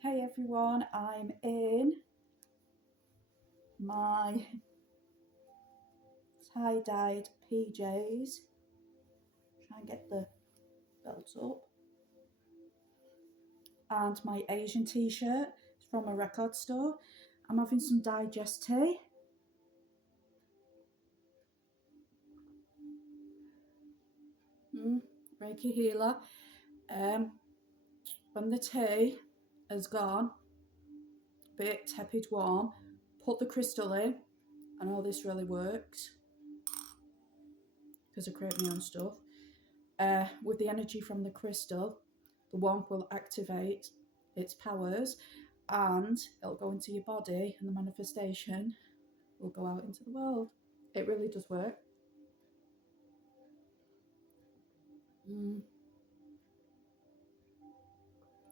Hey everyone, I'm in my tie-dyed PJs. Try and get the belts up. And my Asian t-shirt from a record store. I'm having some digest tea. Reiki healer. When the tea has gone, a bit tepid warm, put the crystal in. I know this really works because I create my own stuff. With the energy from the crystal, the warmth will activate its powers and it'll go into your body and the manifestation will go out into the world. It really does work.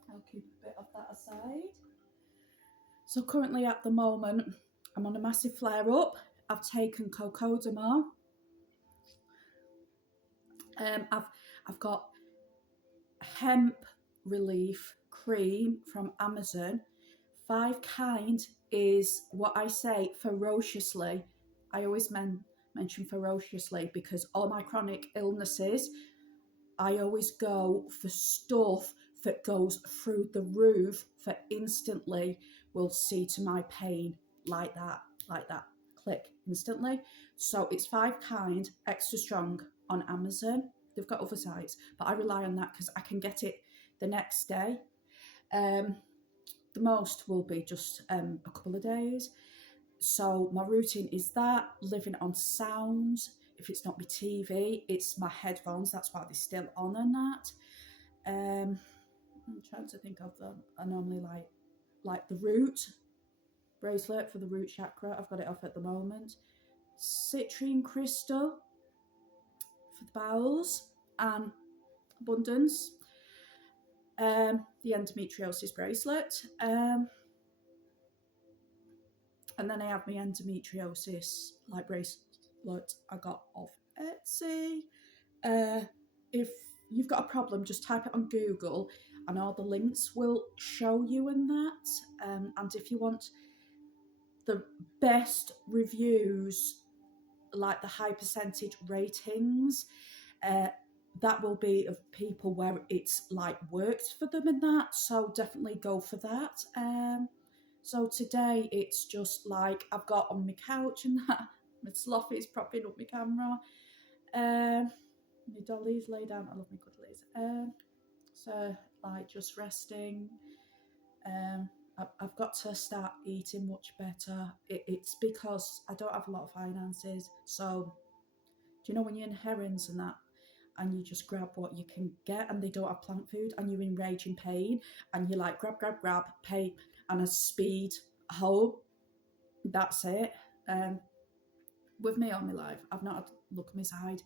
I'll keep a bit of that aside. So currently at the moment, I'm on a massive flare up. I've taken cocodamol. I've got hemp relief cream from Amazon. 5 kind is what I say ferociously. I always mention ferociously because all my chronic illnesses, I always go for stuff that goes through the roof for instantly will see to my pain like that, click instantly. So it's 5 kind extra strong on Amazon. They've got other sites, but I rely on that because I can get it the next day. The most will be just a couple of days. So my routine is that, living on sounds. If it's not my TV, it's my headphones. That's why they're still on and that. I'm trying to think of them. I normally like the root bracelet for the root chakra. I've got it off at the moment. Citrine crystal for the bowels and abundance. The endometriosis bracelet. And then I have my endometriosis bracelet I got off Etsy. If you've got a problem, just type it on Google and all the links will show you in that. And if you want the best reviews, like the high percentage ratings, that will be of people where it's like worked for them in that. So definitely go for that. So today it's just like I've got on my couch and that. My Slothy's propping up my camera. My dollies lay down. I love my cuddlies. So like just resting. I've got to start eating much better. It's because I don't have a lot of finances. So do you know when you're in herons and that, and you just grab what you can get, and they don't have plant food, and you're in raging pain, and you're like grab, pay, and a speed home. That's it. With me all my life, I've not had to look at my side.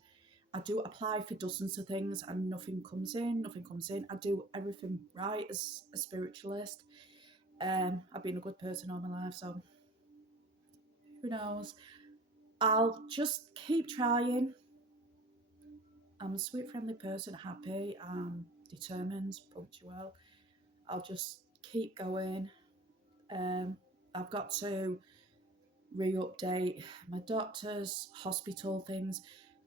I do apply for dozens of things and nothing comes in. I do everything right as a spiritualist. I've been a good person all my life, so who knows? I'll just keep trying. I'm a sweet, friendly person, happy, determined, punctual. I'll just keep going. I've got to re-update my doctors, hospital things.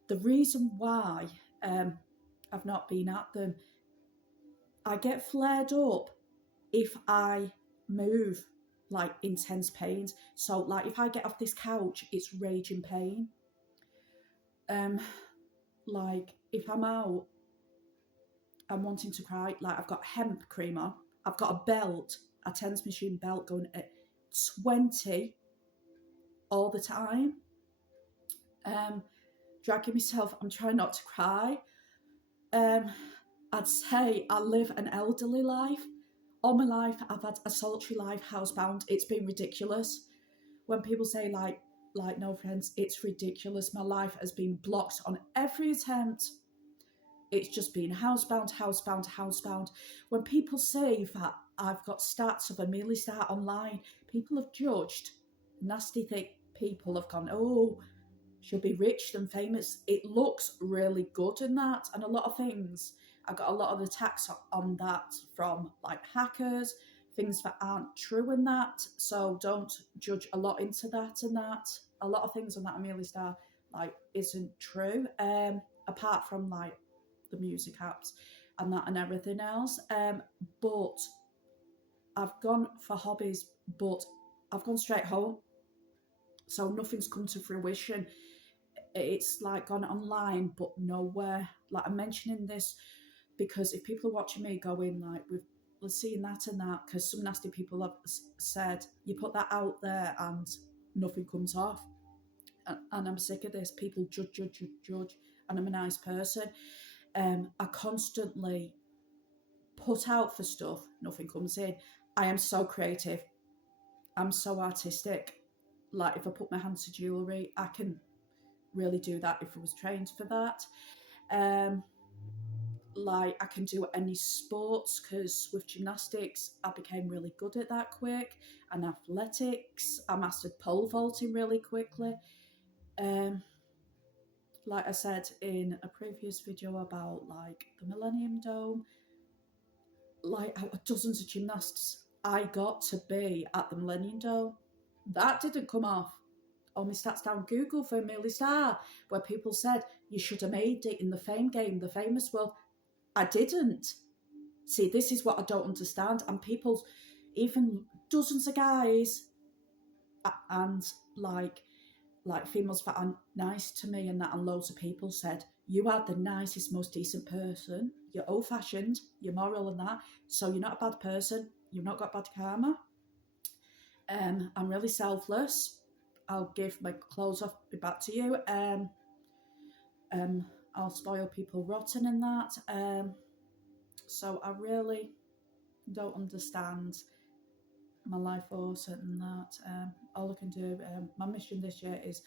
The reason why I've not been at them, I get flared up if I move, like intense pains. So like if I get off this couch, it's raging pain. Like if I'm out, I'm wanting to cry. Like I've got hemp cream on. I've got a belt, a TENS machine belt going at 20 all the time. Dragging myself, I'm trying not to cry. I'd say I live an elderly life. All my life, I've had a solitary life, housebound. It's been ridiculous. When people say like no friends, it's ridiculous. My life has been blocked on every attempt. It's just been housebound. When people say that I've got stats of a mealy start online, people have judged. Nasty thing. People have gone, oh, she'll be rich and famous. It looks really good in that. And a lot of things, I got a lot of attacks on that from like hackers, things that aren't true in that. So don't judge a lot into that and that. A lot of things on that Amelia Star like isn't true. Apart from like the music apps and that and everything else. But I've gone for hobbies, but I've gone straight home. So nothing's come to fruition. It's like gone online, but nowhere. Like I'm mentioning this because if people are watching me going like we're seeing that and that, because some nasty people have said you put that out there and nothing comes off, and I'm sick of this. People judge, and I'm a nice person. I constantly put out for stuff, nothing comes in. I am so creative. I'm so artistic. Like if I put my hands to jewellery, I can really do that if I was trained for that. Like I can do any sports because with gymnastics I became really good at that quick, and athletics I mastered pole vaulting really quickly. Like I said in a previous video about like the Millennium Dome, like out of dozens of gymnasts I got to be at the Millennium Dome. That didn't come off. All my stats down Google for Amelia Star, where people said you should have made it in the fame game, the famous world. I didn't. See, this is what I don't understand. And people, even dozens of guys, and like females that are nice to me and that, and loads of people said, you are the nicest, most decent person. You're old-fashioned, you're moral and that, so you're not a bad person. You've not got bad karma. I'm really selfless. I'll give my clothes off back to you. I'll spoil people rotten in that. So I really don't understand my life force and that. All I can do, my mission this year is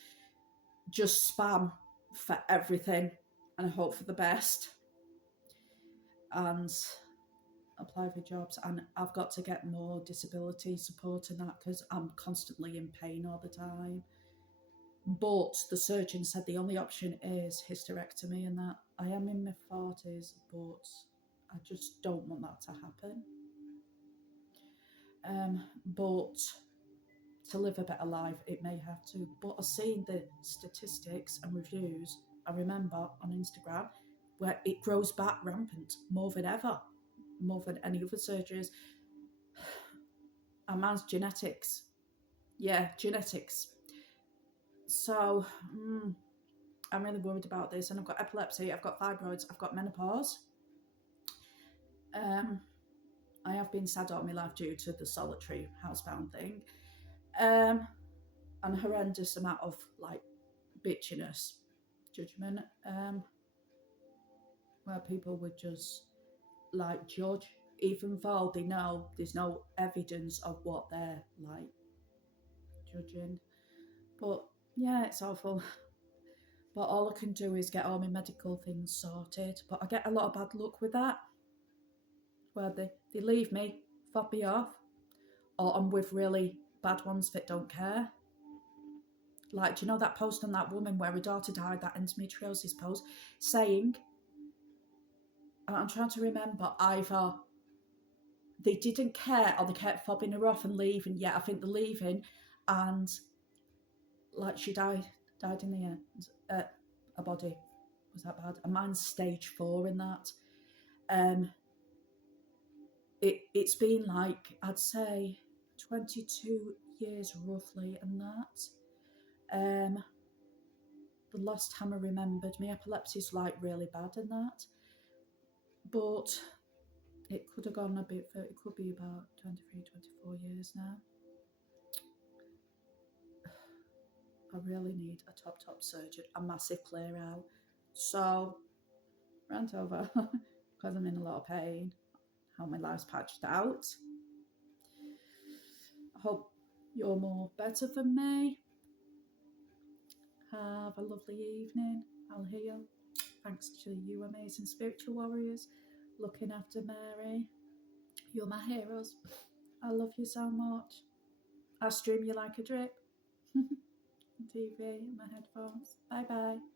just spam for everything and hope for the best and apply for jobs. And I've got to get more disability support in that because I'm constantly in pain all the time. But the surgeon said the only option is hysterectomy, and that I am in my 40s, but I just don't want that to happen. But to live a better life, it may have to. But I've seen the statistics and reviews, I remember on Instagram, where it grows back rampant more than ever, more than any other surgeries. A man's genetics. Yeah, genetics. So, I'm really worried about this. And I've got epilepsy, I've got fibroids, I've got menopause. I have been sad all my life due to the solitary housebound thing. And a horrendous amount of like bitchiness, judgment, where people would just like judge, even though they know there's no evidence of what they're like judging. But yeah, it's awful. But all I can do is get all my medical things sorted. But I get a lot of bad luck with that, where they leave me, fob me off, or I'm with really bad ones that don't care. Like, do you know that post on that woman where her daughter died, that endometriosis post, saying, I'm trying to remember, either they didn't care or they kept fobbing her off and leaving. Yeah, I think they're leaving, and like she died in the end. A body was that bad. A man's stage 4 in that. It's been like, I'd say 22 years roughly, and that. The last time I remembered, my epilepsy's like really bad in that, but it could have gone a bit further. It could be about 23, 24 years now. I really need a top surgeon, a massive clear out. So, rant over, because I'm in a lot of pain, how my life's patched out. I hope you're more better than me. Have a lovely evening. I'll heal. Thanks to you amazing spiritual warriors looking after Mary. You're my heroes. I love you so much. I stream you like a drip. TV, my headphones. Bye bye.